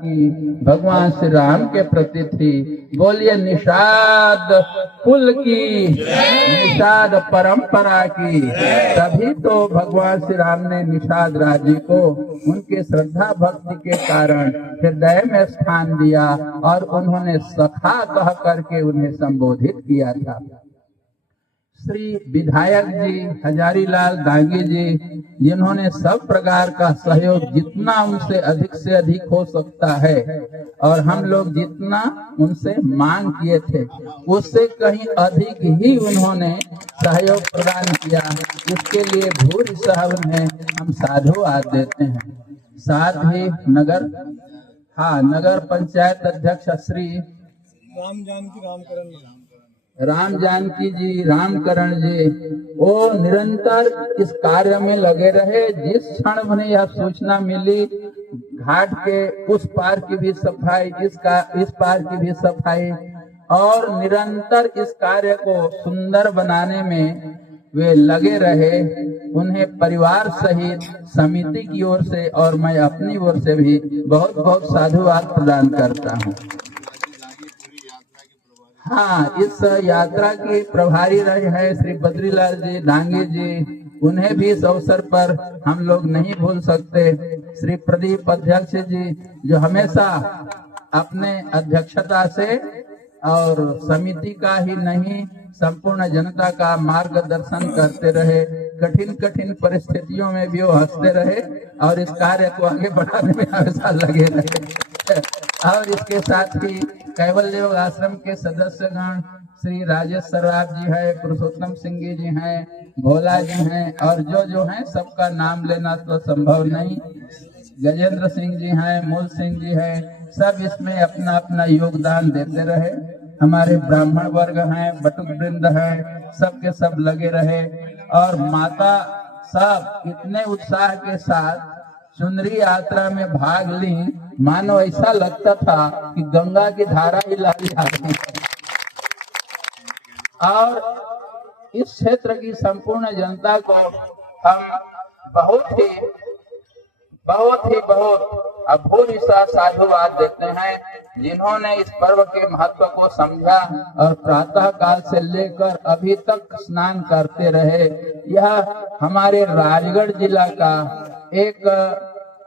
की भगवान श्री राम के प्रति थी। बोलिए निषाद कुल की, निषाद परंपरा की। तभी तो भगवान श्री राम ने निषाद राज्य को उनके श्रद्धा भक्ति के कारण हृदय में स्थान दिया और उन्होंने सखा कह करके उन्हें संबोधित किया था। श्री विधायक जी हजारीलाल डांगे जी, जिन्होंने सब प्रकार का सहयोग जितना उनसे से अधिक हो सकता है और हम लोग जितना उनसे मांग किए थे उससे कहीं अधिक ही उन्होंने सहयोग प्रदान किया। इसके लिए भूरि साहब ने हम साधुवाद देते हैं। साथ ही नगर पंचायत अध्यक्ष श्री राम जानकी जी रामकरण जी, वो निरंतर इस कार्य में लगे रहे। जिस क्षण उन्हें यह सूचना मिली घाट के उस पार की भी सफाई, इस पार की भी सफाई, और निरंतर इस कार्य को सुंदर बनाने में वे लगे रहे। उन्हें परिवार सहित समिति की ओर से और मैं अपनी ओर से भी बहुत बहुत साधुवाद प्रदान करता हूँ। इस यात्रा के प्रभारी रहे हैं श्री बद्रीलाल जी डांगे जी, उन्हें भी इस अवसर पर हम लोग नहीं भूल सकते। श्री प्रदीप अध्यक्ष जी, जो हमेशा अपने अध्यक्षता से और समिति का ही नहीं संपूर्ण जनता का मार्गदर्शन करते रहे। कठिन परिस्थितियों में भी वो हंसते रहे और इस कार्य को आगे बढ़ाने में हमेशा लगे रहे। और इसके साथ ही कैवल्य योग आश्रम के सदस्यगण श्री राजेश सर्राफ जी है, पुरुषोत्तम सिंह जी हैं, भोला जी हैं, और जो हैं सबका नाम लेना तो संभव नहीं। गजेंद्र सिंह जी हैं, मूल सिंह जी हैं, सब इसमें अपना अपना योगदान देते रहे। हमारे ब्राह्मण वर्ग हैं, बटुक वृंद हैं, सबके सब लगे रहे। और माता सब इतने उत्साह के साथ चुनरी यात्रा में भाग ली, मानो ऐसा लगता था कि गंगा की धारा ही लाई आ रही है। और इस क्षेत्र की संपूर्ण जनता को हम बहुत अभूरी सा साधुवाद देते हैं, जिन्होंने इस पर्व के महत्व को समझा और प्रातः काल से लेकर अभी तक स्नान करते रहे। यह हमारे राजगढ़ जिला का एक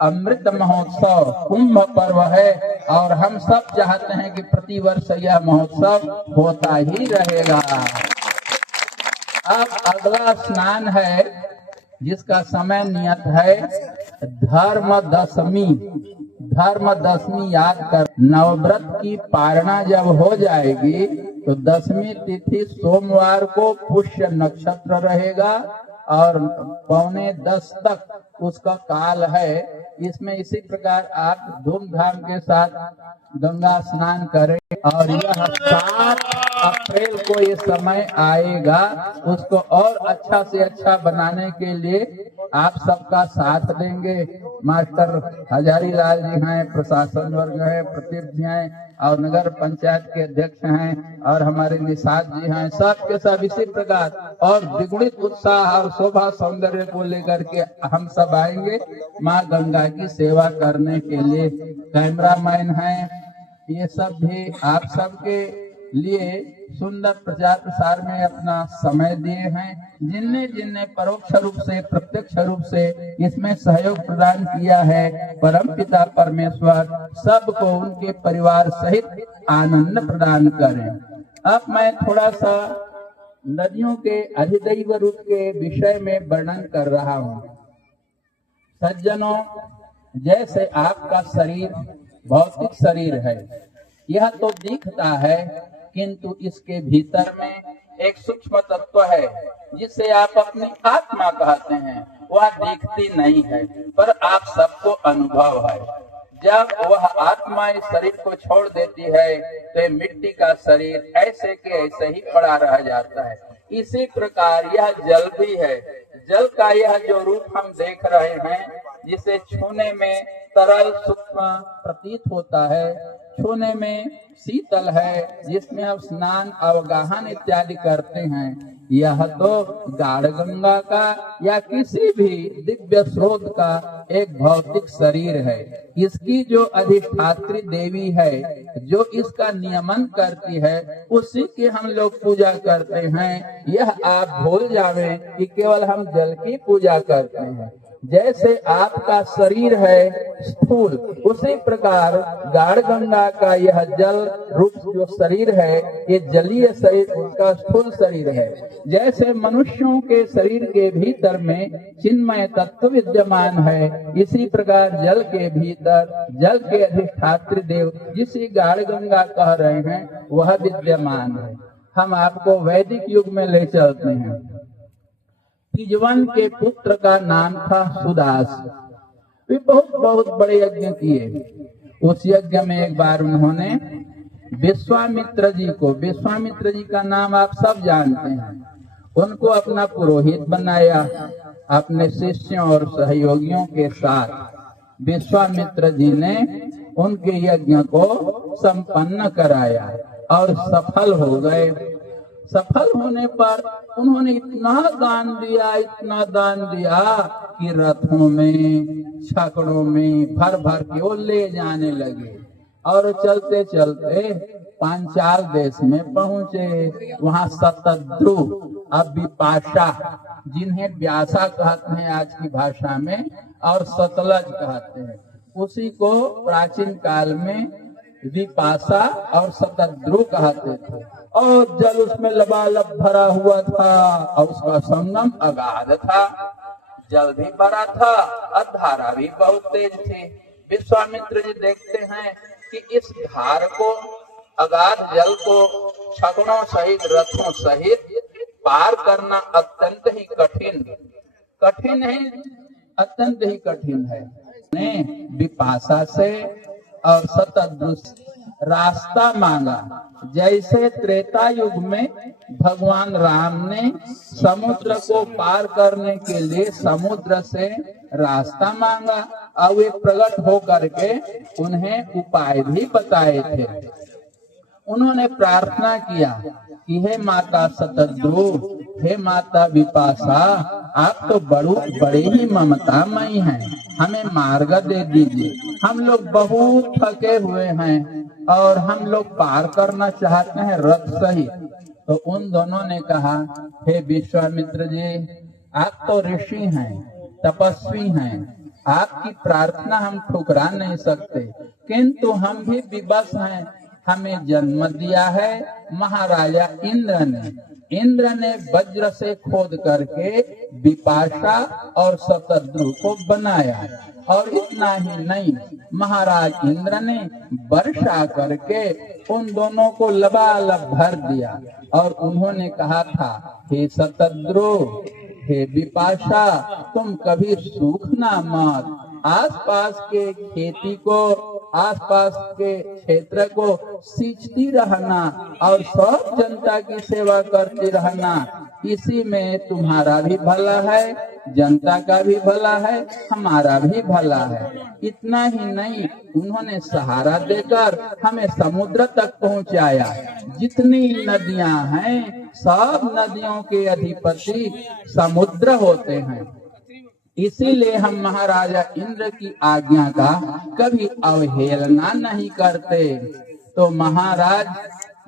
अमृत महोत्सव कुंभ पर्व है और हम सब चाहते हैं कि प्रतिवर्ष यह महोत्सव होता ही रहेगा। अब अगला स्नान है जिसका समय नियत है धर्म दशमी याद कर। नवव्रत की पारणा जब हो जाएगी तो 10वीं तिथि सोमवार को पुष्य नक्षत्र रहेगा और 9:45 तक उसका काल है। इसमें इसी प्रकार आप धूमधाम के साथ गंगा स्नान करें और यह 7 अप्रैल को ये समय आएगा, उसको और अच्छा से अच्छा बनाने के लिए आप सबका साथ देंगे। मास्टर हजारीलाल जी हैं, प्रशासन वर्ग है, प्रदीप जी हैं और नगर पंचायत के अध्यक्ष हैं और हमारे निषाद जी हैं, सब के सब इसी प्रकार और द्विगुणित उत्साह और शोभा सौंदर्य को लेकर के हम सब आएंगे माँ गंगा की सेवा करने के लिए। कैमरामैन हैं, ये सब भी आप सबके लिए सुंदर प्रचार प्रसार में अपना समय दिए हैं। जिनने परोक्ष रूप से प्रत्यक्ष रूप से इसमें सहयोग प्रदान किया है, परम पिता परमेश्वर सबको उनके परिवार सहित आनंद प्रदान करें। अब मैं थोड़ा सा नदियों के अधिदैव रूप के विषय में वर्णन कर रहा हूँ। सज्जनों, जैसे आपका शरीर भौतिक शरीर है, यह तो दिखता है, किंतु इसके भीतर में एक सूक्ष्म तत्व है जिसे आप अपनी आत्मा कहते हैं। वह दिखती नहीं है पर आप सबको अनुभव है। जब वह आत्मा इस शरीर को छोड़ देती है तो मिट्टी का शरीर ऐसे के ऐसे ही पड़ा रह जाता है। इसी प्रकार यह जल भी है। जल का यह जो रूप हम देख रहे हैं, जिसे छूने में तरल सूक्ष्म प्रतीत होता है, छूने में शीतल है, जिसमें अब स्नान अवगाहन इत्यादि करते हैं, यह तो गाढ़ गंगा का या किसी भी दिव्य स्रोत का एक भौतिक शरीर है। इसकी जो अधिष्ठात्री देवी है, जो इसका नियमन करती है, उसी की हम लोग पूजा करते हैं। यह आप भूल जावे कि केवल हम जल की पूजा करते हैं। जैसे आपका शरीर है स्थूल, उसी प्रकार गाढ़ गंगा का यह जल रूप जो शरीर है, ये जलीय शरीर उसका स्थूल शरीर है। जैसे मनुष्यों के शरीर के भीतर में चिन्मय तत्व विद्यमान है, इसी प्रकार जल के भीतर जल के अधिष्ठात्री देव जिसे गाढ़ गंगा कह रहे हैं, वह विद्यमान है। हम आपको वैदिक युग में ले चलते हैं। तिजवन के पुत्र का नाम था सुदास। वे बहुत बड़े यज्ञ किए। उस यज्ञ में एक बार उन्होंने विश्वामित्र जी को, विश्वामित्र जी का नाम आप सब जानते हैं, उनको अपना पुरोहित बनाया। अपने शिष्यों और सहयोगियों के साथ विश्वामित्र जी ने उनके यज्ञ को संपन्न कराया और सफल हो गए। सफल होने पर उन्होंने इतना दान दिया कि रथों में, छकड़ों में भर भर के वो ले जाने लगे और चलते चलते पांचाल देश में पहुंचे। वहां शतद्रु, अब विपाशा, जिन्हें व्यासा कहते हैं आज की भाषा में, और सतलज कहते हैं, उसी को प्राचीन काल में विपाशा और शतद्रु कहते थे। और जल उसमें लबालब भरा हुआ था और उसका संगम अगाध था। जल भी भरा था और धारा भी बहुत तेज थी। विश्वामित्र जी देखते हैं कि इस धार को, अगाध जल को छकड़ों सहित, रथों सहित पार करना अत्यंत ही कठिन है, अत्यंत ही कठिन है। ने विपाशा से और शतद्रु रास्ता मांगा। जैसे त्रेता युग में भगवान राम ने समुद्र को पार करने के लिए समुद्र से रास्ता मांगा और वे प्रकट हो करके उन्हें उपाय भी बताए थे। उन्होंने प्रार्थना किया कि हे माता शतद्रु, हे माता विपाशा, आप तो बड़े ही ममतामयी हैं, हमें मार्ग दे दीजिए। हम लोग बहुत थके हुए हैं और हम लोग पार करना चाहते हैं रथ सहित। तो उन दोनों ने कहा, हे विश्वामित्र जी, आप तो ऋषि हैं, तपस्वी हैं, आपकी प्रार्थना हम ठुकरा नहीं सकते, किंतु हम भी विवश हैं। हमें जन्म दिया है महाराजा इंद्र ने वज्र से खोद करके विपाशा और शतद्रु को बनाया। और इतना ही नहीं, महाराज इंद्र ने वर्षा करके उन दोनों को लबालब भर दिया। और उन्होंने कहा था, हे शतद्रु, हे विपाशा, तुम कभी सूखना मत। आसपास के खेती को, आसपास के क्षेत्र को सींचती रहना और सब जनता की सेवा करती रहना। इसी में तुम्हारा भी भला है, जनता का भी भला है, हमारा भी भला है। इतना ही नहीं, उन्होंने सहारा देकर हमें समुद्र तक पहुंचाया। जितनी नदियां हैं, सब नदियों के अधिपति समुद्र होते हैं। इसीलिए हम महाराजा इंद्र की आज्ञा का कभी अवहेलना नहीं करते। तो महाराज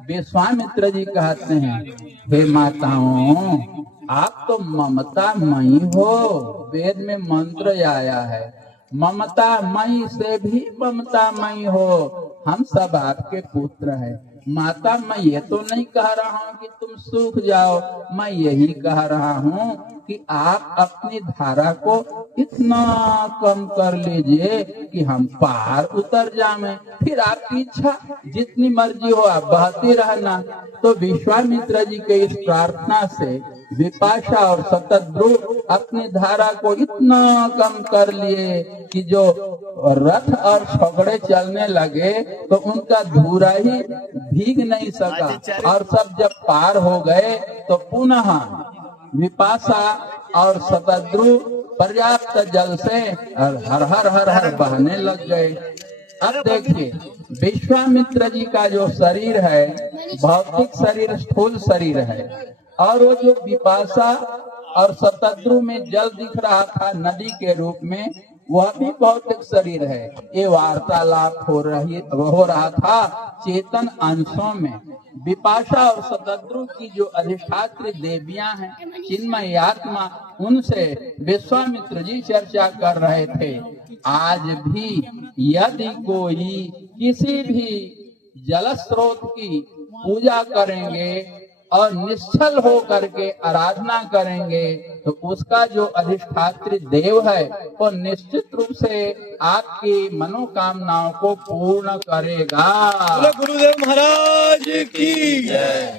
विश्वामित्र जी कहते हैं, हे माताओं, आप तो ममतामयी हो। वेद में मंत्र आया है, ममतामयी से भी ममतामयी हो। हम सब आपके पुत्र हैं। माता, मैं ये तो नहीं कह रहा हूँ कि तुम सूख जाओ, मैं यही कह रहा हूँ कि आप अपनी धारा को इतना कम कर लीजिए कि हम पार उतर जाएं। फिर आपकी इच्छा, जितनी मर्जी हो आप बहती रहना। तो विश्वामित्र जी के इस प्रार्थना से विपाशा और शतद्रु अपनी धारा को इतना कम कर लिए कि जो रथ और छकड़े चलने लगे तो उनका धूरा ही भीग नहीं सका। और सब जब पार हो गए तो पुनः विपाशा और शतद्रु पर्याप्त जल से हर हर हर हर बहने लग गए। अब देखिए, विश्वामित्र जी का जो शरीर है, भौतिक शरीर, स्थूल शरीर है, और वो जो विपाशा और शतद्रु में जल दिख रहा था नदी के रूप में, वह भी भौतिक शरीर है। ये वार्तालाप हो रहा था चेतन अंशों में। विपाशा और शतद्रु की जो अधिष्ठात्री देवियां हैं चिन्मय आत्मा, उनसे विश्वामित्र जी चर्चा कर रहे थे। आज भी यदि कोई किसी भी जल स्रोत की पूजा करेंगे और निश्चल हो करके आराधना करेंगे तो उसका जो अधिष्ठात्री देव है वो निश्चित रूप से आपकी मनोकामनाओं को पूर्ण करेगा। गुरुदेव महाराज की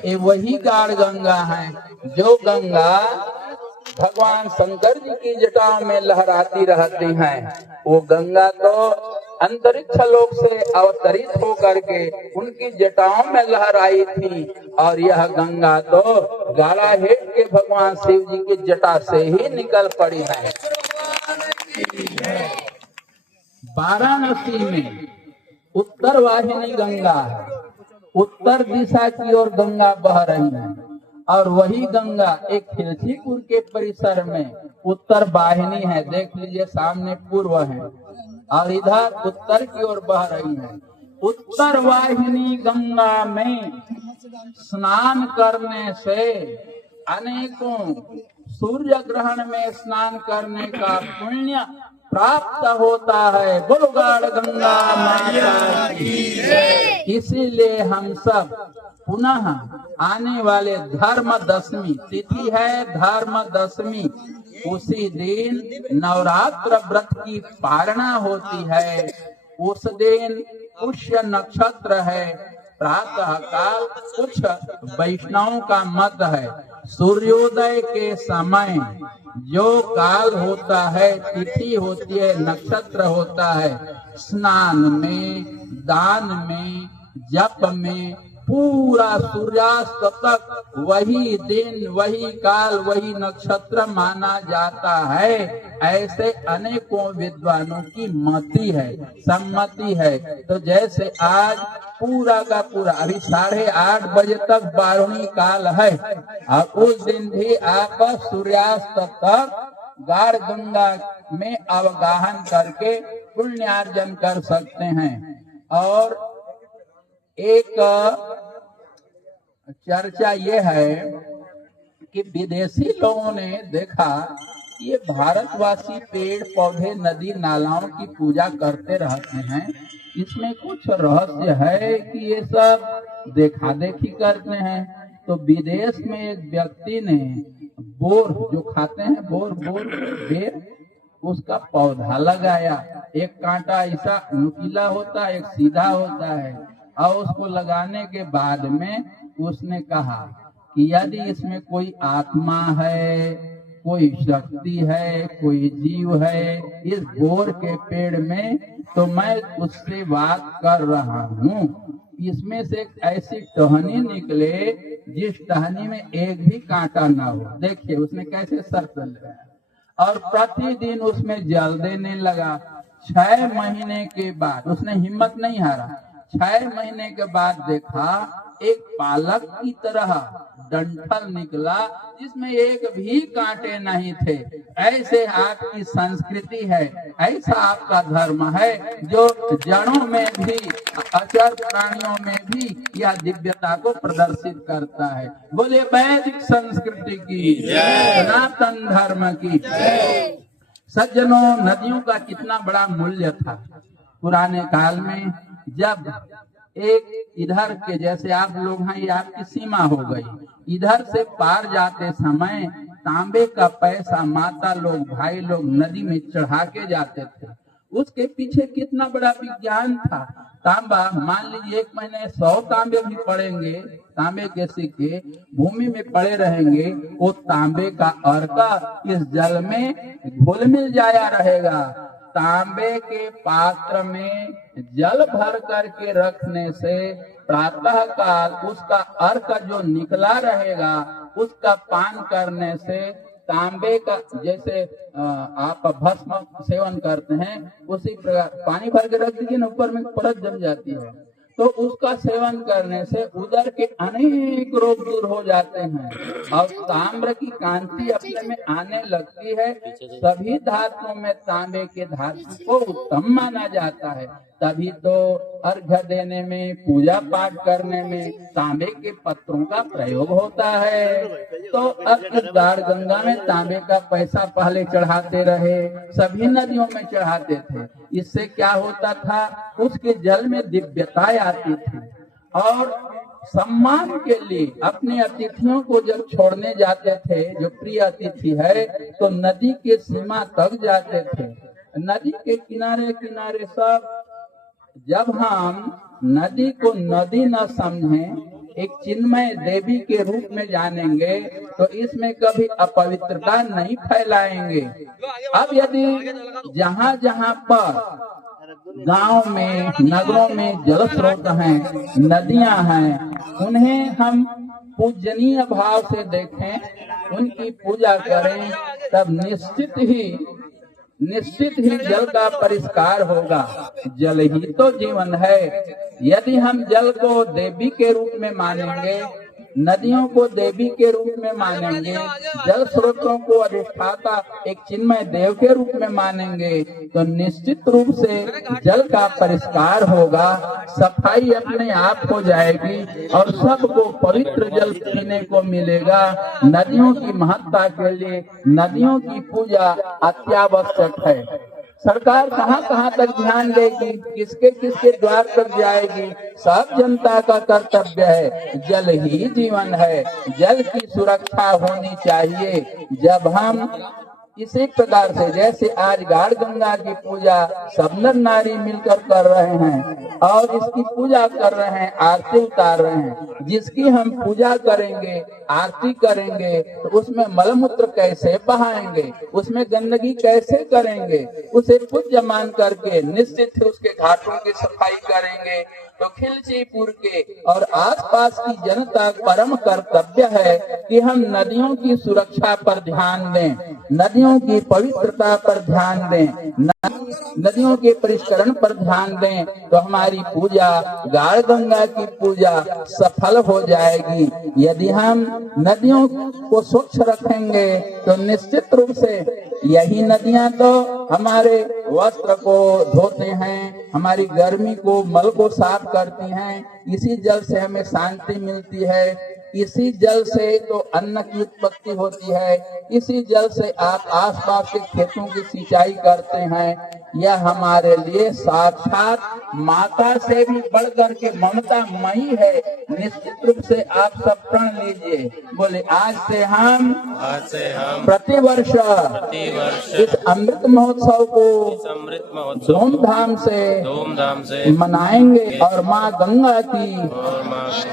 ये वही गाढ़ गंगा है जो गंगा भगवान शंकर जी की जटाओं में लहराती रहती हैं। वो गंगा तो अंतरिक्ष लोक से अवतरित होकर के उनकी जटाओं में लहराई थी, और यह गंगा तो गाड़ाहेट के भगवान शिव जी की जटा से ही निकल पड़ी है। वाराणसी में उत्तर वाहिनी गंगा है, उत्तर दिशा की ओर गंगा बह रही है, और वही गंगा एक खिलचीपुर के परिसर में उत्तर वाहिनी है। देख लीजिए सामने पूर्व है और इधर उत्तर की ओर बह रही है। उत्तर वाहिनी गंगा में स्नान करने से अनेकों सूर्य ग्रहण में स्नान करने का पुण्य प्राप्त होता है। बोलो गाढ़ गंगा माता की। इसीलिए हम सब पुनः आने वाले धर्म दशमी तिथि है, धर्म दशमी, उसी दिन नवरात्र व्रत की पारणा होती है। उस दिन पुष्य नक्षत्र है, प्रातः काल कुछ वैष्णवों का मत है सूर्योदय के समय जो काल होता है, तिथि होती है, नक्षत्र होता है, स्नान में, दान में, जप में पूरा सूर्यास्त तक वही दिन, वही काल, वही नक्षत्र माना जाता है। ऐसे अनेकों विद्वानों की मति है, सम्मति है। तो जैसे आज पूरा का पूरा अभी 8:30 बजे तक 12वीं काल है, और उस दिन भी आप सूर्यास्त तक गाढ़ गंगा में अवगाहन करके पुण्यार्जन कर सकते हैं। और एक चर्चा ये है कि विदेशी लोगों ने देखा कि ये भारतवासी पेड़ पौधे नदी नालाओं की पूजा करते रहते हैं, इसमें कुछ रहस्य है कि ये सब देखा देखी करते हैं। तो विदेश में एक व्यक्ति ने बोर जो खाते हैं बेर, उसका पौधा लगाया। एक कांटा ऐसा नुकीला होता है, एक सीधा होता है, और उसको लगाने के बाद में उसने कहा कि यदि इसमें कोई आत्मा है, कोई शक्ति है, कोई जीव है इस बोर के पेड़ में, तो मैं उससे बात कर रहा हूँ। इसमें से एक ऐसी टहनी निकले जिस टहनी में एक भी कांटा ना हो। देखिए उसने कैसे शर्त लगाया, और प्रतिदिन उसमें जल देने लगा। 6 महीने के बाद उसने हिम्मत नहीं हारा। 6 महीने के बाद देखा एक पालक की तरह डंठल निकला जिसमें एक भी कांटे नहीं थे। ऐसे आपकी संस्कृति है, ऐसा आपका धर्म है जो जड़ों में भी, अचर प्राणियों में भी यह दिव्यता को प्रदर्शित करता है। बोले वैदिक संस्कृति की, सनातन धर्म की। सज्जनों, नदियों का कितना बड़ा मूल्य था पुराने काल में। जब एक इधर के जैसे आप लोग हैं, ये आपकी सीमा हो गई, इधर से पार जाते समय तांबे का पैसा माता लोग, भाई लोग नदी में चढ़ा के जाते थे। उसके पीछे कितना बड़ा विज्ञान था। तांबा, मान लीजिए 1 महीने 100 तांबे भी पड़ेंगे, तांबे के सिक्के भूमि में पड़े रहेंगे, वो तांबे का अर्का इस जल में घुल मिल जाया रहेगा। तांबे के पात्र में जल भर करके रखने से प्रातः काल उसका अर्क जो निकला रहेगा, उसका पान करने से तांबे का, जैसे आप भस्म सेवन करते हैं उसी प्रकार पानी भर के रख दीजिए ना, ऊपर में परत जम जाती है, तो उसका सेवन करने से उदर के अनेक रोग दूर हो जाते हैं और ताम्र की कांति अपने में आने लगती है। सभी धातुओं में तांबे के धातु को उत्तम माना जाता है। तभी तो अर्घ्य देने में, पूजा पाठ करने में तांबे के पत्रों का प्रयोग होता है। तो अब इस गाढ़ गंगा में तांबे का पैसा पहले चढ़ाते रहे, सभी नदियों में चढ़ाते थे। इससे क्या होता था, उसके जल में दिव्यता आती थी। और सम्मान के लिए अपने अतिथियों को जब छोड़ने जाते थे, जो प्रिय अतिथि है, तो नदी के सीमा तक जाते थे। नदी के किनारे किनारे सब, जब हम नदी को नदी न समझें, एक चिन्मय देवी के रूप में जानेंगे, तो इसमें कभी अपवित्रता नहीं फैलाएंगे। अब यदि जहाँ जहाँ पर गांव में, नगरों में जल स्रोत हैं, नदियां हैं, उन्हें हम पूजनीय भाव से देखें, उनकी पूजा करें, तब निश्चित ही जल का परिष्कार होगा। जल ही तो जीवन है। यदि हम जल को देवी के रूप में मानेंगे, नदियों को देवी के रूप में मानेंगे, जल स्रोतों को अधिष्ठाता एक चिन्मय देव के रूप में मानेंगे, तो निश्चित रूप से जल का परिष्कार होगा, सफाई अपने आप हो जाएगी और सबको पवित्र जल पीने को मिलेगा। नदियों की महत्ता के लिए नदियों की पूजा अत्यावश्यक है। सरकार कहाँ कहाँ तक ध्यान देगी, किसके किसके द्वार तक जाएगी, सब जनता का कर्तव्य है। जल ही जीवन है, जल की सुरक्षा होनी चाहिए। जब हम इसी प्रकार से, जैसे आज गाढ़ गंगा की पूजा सब नर नारी मिलकर कर रहे हैं और इसकी पूजा कर रहे हैं, आरती उतार रहे हैं, जिसकी हम पूजा करेंगे, आरती करेंगे, तो उसमें मलमूत्र कैसे बहाएंगे, उसमें गंदगी कैसे करेंगे, उसे पूज्य मान करके निश्चित ही उसके घाटों की सफाई करेंगे। तो खिलचीपुर के और आसपास की जनता परम कर्तव्य है कि हम नदियों की सुरक्षा पर ध्यान दें, नदियों की पवित्रता पर ध्यान दें, नदियों के परिष्करण पर ध्यान दें, तो हमारी पूजा, गाढ़ गंगा की पूजा सफल हो जाएगी। यदि हम नदियों को स्वच्छ रखेंगे तो निश्चित रूप से यही नदियां तो हमारे वस्त्र को धोते हैं, हमारी गर्मी को, मल को साफ करती हैं। इसी जल से हमें शांति मिलती है, इसी जल से तो अन्न की उत्पत्ति होती है, इसी जल से आप आसपास के खेतों की सिंचाई करते हैं। यह हमारे लिए साक्षात माता से भी बढ़कर के ममता मई है। निश्चित रूप से आप सब प्रण लीजिए, बोले आज से हम प्रतिवर्ष इस अमृत महोत्सव को धूमधाम से मनाएंगे और माँ गंगा की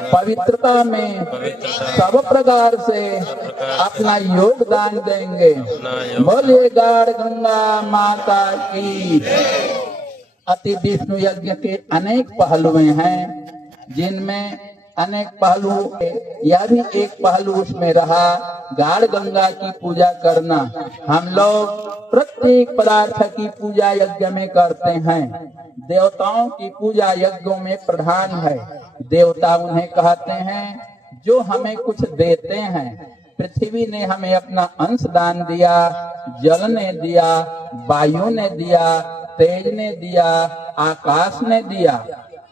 पवित्रता में सब प्रकार से अपना योगदान देंगे। बोलिए गाढ़ गंगा माता की। अति विष्णु यज्ञ के अनेक पहलू हैं, जिनमें अनेक पहलू, यह भी एक पहलू उसमें रहा, गाढ़ गंगा की पूजा करना। हम लोग प्रत्येक पदार्थ की पूजा यज्ञ में करते हैं। देवताओं की पूजा यज्ञों में प्रधान है। देवता उन्हें कहते हैं जो हमें कुछ देते हैं। पृथ्वी ने हमें अपना अंश दान दिया, जल ने दिया, वायु ने दिया, तेज ने दिया, आकाश ने दिया।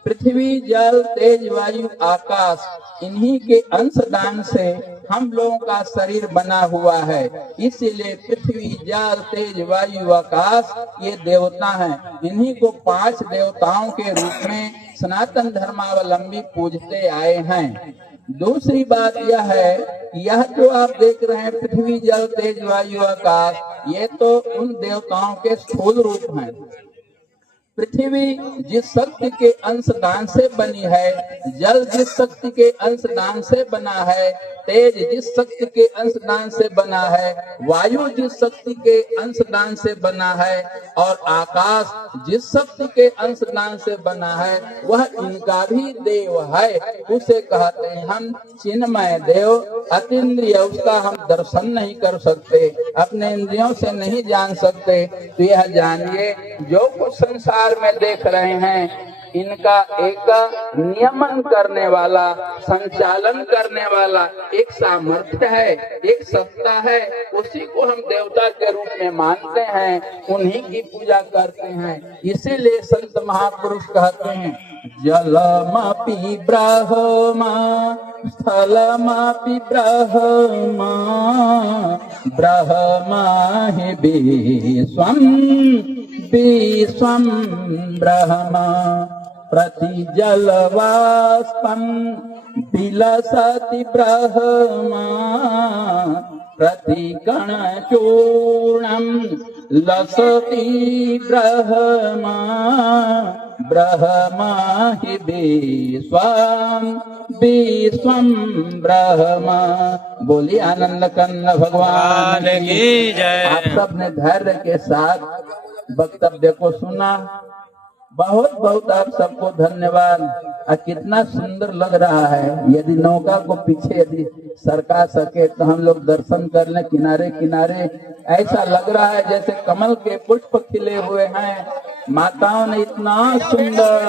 पृथ्वी, जल, तेज, वायु, आकाश, इन्हीं के अंश दान से हम लोगों का शरीर बना हुआ है। इसीलिए पृथ्वी, जल, तेज, वायु, आकाश ये देवता हैं। इन्हीं को 5 देवताओं के रूप में सनातन धर्मावलंबी पूजते आए हैं। दूसरी बात यह है, यह जो आप देख रहे हैं पृथ्वी, जल, तेज, वायु, आकाश, ये तो उन देवताओं के स्थूल रूप हैं। पृथ्वी जिस शक्ति के अंश दान से बनी है, जल जिस शक्ति के अंश दान से बना है, तेज जिस शक्ति के अंश दान से बना है, वायु जिस शक्ति के अंश दान से बना है, और आकाश जिस शक्ति के अंश दान से बना है, वह इनका भी देव है। उसे कहते हैं हम चिन्मय देव। अतीन्द्रिय, उसका हम दर्शन नहीं कर सकते, अपने इंद्रियों से नहीं जान सकते। तो यह जानिए, जो कुछ संसार में देख रहे हैं, इनका एक नियमन करने वाला, संचालन करने वाला एक सामर्थ्य है, एक सत्ता है। उसी को हम देवता के रूप में मानते हैं, उन्हीं की पूजा करते हैं। इसीलिए संत महापुरुष कहते हैं, जलमपि ब्रह्मा स्थलमपि ब्रह्मा ब्रह्मा हि विश्वं विश्वं ब्रह्मा प्रतिजलवाष्पं विलसति ब्रह्मा प्रतिकणचूर्णं लसति ब्रह्मा ब्रह्मा हि विश्वं विश्वं ब्रह्मा। बोलिए आनंद कंद भगवान की जय। आप सब ने धैर्य के साथ वक्तव्य को सुना। बहुत बहुत आप सबको धन्यवाद। कितना सुंदर लग रहा है। यदि नौका को पीछे यदि सरका सके तो हम लोग दर्शन कर लें किनारे किनारे। ऐसा लग रहा है जैसे कमल के पुष्प खिले हुए हैं। माताओं ने इतना सुंदर